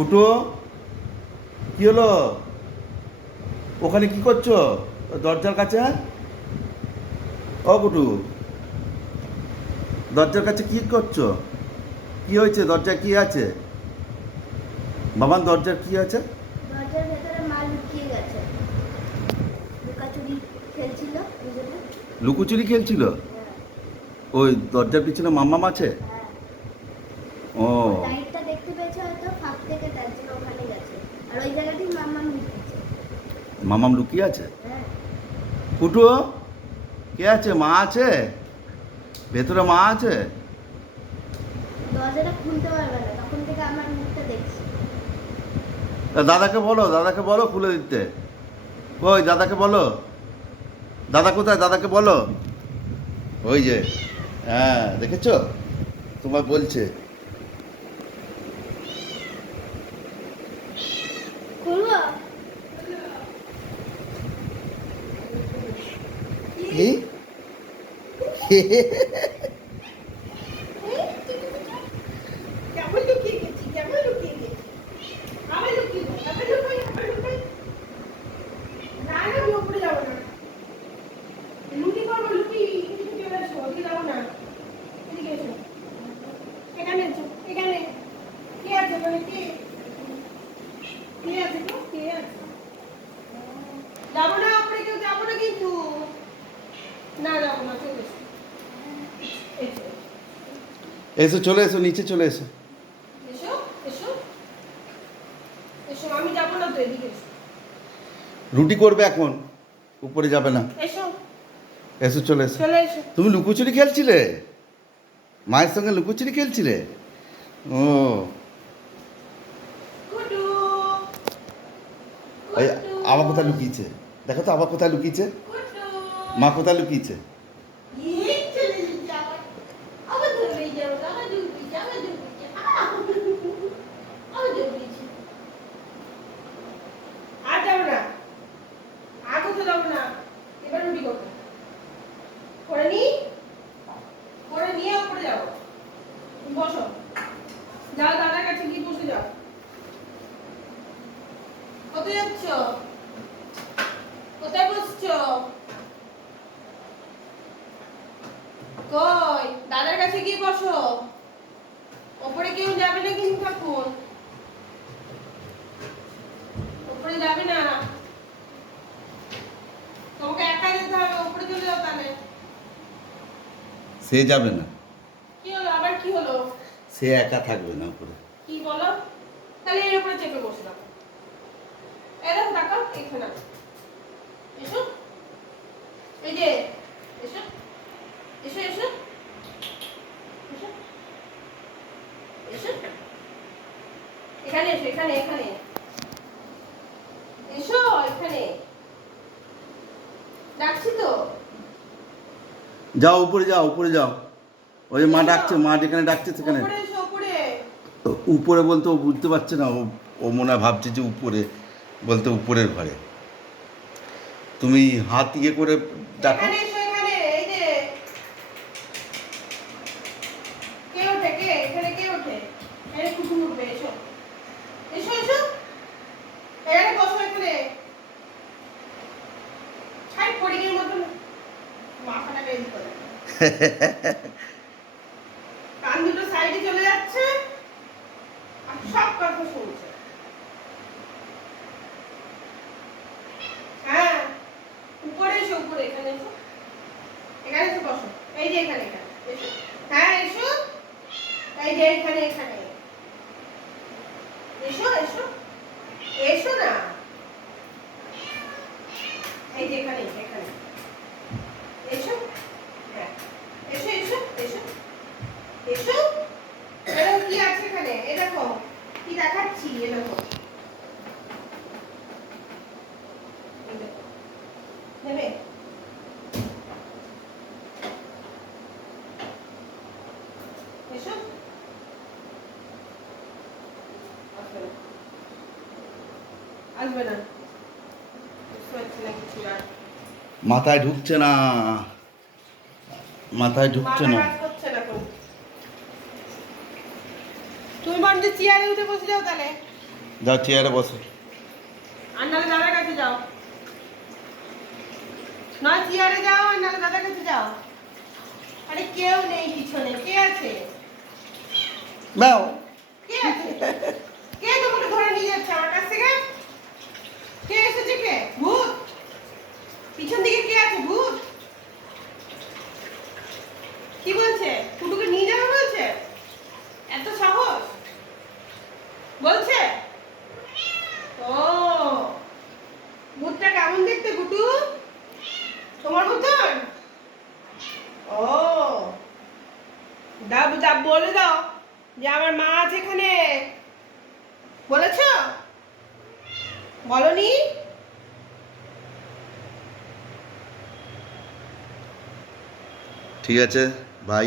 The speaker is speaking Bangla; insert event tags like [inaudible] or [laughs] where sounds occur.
ফুটো কি হলো? ওখানে কি করছ? দরজার কাছে? ও কুটু দরজার কাছে কি করছ? কি হয়েছে? দরজা কি আছে? বাবান দরজার কি আছে? দরজার ভেতরে মাল লুকিয়ে গেছে। লুকাচুরি খেলছিল লুকোচুরি খেলছিল? হ্যাঁ, ওই দরজার পিছনে মাম্মাম আছে হ্যাঁ। ও লাইটটা দেখতে পেয়েছে হয়তো ফাঁক থেকে তার জন্য ওখানে গেছে আর ওই জায়গাতেই মাম্মা লুকিয়েছে মামাম লুকিয়ে আছে? কুটু কে আছে? মা আছে? ভেতরে মা আছে? দাদাকে বলো দাদাকে বলো খুলে দিতে। ওই দাদাকে বলো? দাদা কোথায়? দাদাকে বলো। ওই যে হ্যাঁ দেখেছ? তোমার বলছে খুলবো কি কেমন লুকিয়ে গেছি কেমন লুকিয়ে গেছি আবার লুকিয়ে গেছি আবার লুকাই আবার লুকাই না না আমি উপরে যাব না লুকি করব লুকি লুকি এসো ওদিকে যাব না এদিকে এসো। এখানে এখানে। কে আছে মানে কে কে আছে গো কে আছে যাব না উপরে কেউ যাব না কিন্তু না যাব না চলে এসো এসো এসো চলে এসো নিচে চলে এসো। রুটি করবে এখন উপরে যাবে না। এসো। চলে এসো। তুমি লুকোচুরি খেলছিলে? মায়ের সঙ্গে লুকোচুরি খেলছিলে? ও। আবার কোথায় লুকিয়েছে? দেখো তো আবার কোথায় লুকিয়েছে? মা কোথায় লুকিয়েছে এই চলে এসেছে আবার আবার ধরে যাব আবার ডুবি আবার ডুবি আবার ডুবি আর যাব না আর কোথাও যাব না এবার রুটি করব করে নি করে নিয়ে উপরে যাব তুমি বসো। যাও, দাদার কাছে গিয়ে বসে যাও। কোথায় যাচ্ছ? কোথায় বসছো? কই? দাদার কাছে গিয়ে বসো। ওপরে কেউ যাবে না কিন্তু এখন ওপরে যাবে না? তোমাকে একা যেতে হবে, ওপরে চলে যাও তাহলে। সে যাবে না কি হলো আবার কি হলো সে একা থাকবে না উপরে। কি বলো? তাহলে এর উপরে চেপে বসে দাও এরকম তাকাও এখানে এসো। এই যে এসো। এসো এসো। এসো। এসো। এখানে এসো এখানে এখানে। এসো এখানে। ডাকছি তো। যাও উপরে যাও উপরে যাও। ওই মা ডাকছে মা যেখানে ডাকছে সেখানে। উপরে বলতে ও বুঝতে পারছে না ও ও মনে হয় ভাবছে যে উপরে বলতে উপরের ঘরে। তুমি হাত ইয়ে করে ডাকো এখানে [laughs] এই যে কে ওঠে কে এখানে কে ওঠে এখানে কুকুর উঠবে এসো এসো এসো এখানে বসো এখানে ছাই ফড়িংয়ের মতন মাথাটা বের করে কান দুটো সাইডে চলে যাচ্ছে আর সব শুনছে। হ্যাঁ উপরে এসো, উপরে, এখানে এসো। এখানে এসে বসো। এই যে এখানে এখানে হ্যাঁ এসো। এই যে এখানে এখানে। এসো এসো না এই যে এখানে এখানে এসো হ্যাঁ এসো এসো এসো এসো এরকম কি আছে এখানে এ দেখো কি দেখাচ্ছি এ দেখো এই দেখো নেবে এসো আসবে না আসবে না বুঝতে পারছি না কিছু আর মাথায় ঢুকছে না। মাথায় ঢুকছে না। না তুমি বন্ধু চেয়ারে উঠে বসে যাও তাহলে। যাও চেয়ারে বসো। আর নাহলে দাদার কাছে যাও। নয় চেয়ারে যাও আর নাহলে দাদার কাছে যাও। আরে কেউ নেই পিছনে। কে আছে? নাও। কে আছে কে তোমাকে ধরে নিয়ে যাচ্ছে আমার কাছ থেকে কে এসেছে কে? ভূত। পিছন দিকে কে আছে? ভূত। কি বলছে? টুটুকে নিয়ে যাবে বলছে? এত সাহস। বলছে? তোমার মতন? ও। দাও দাও বলে দাও যে আমার মা আছে এখানে। বলেছ? বলনি? ঠিক আছে বাই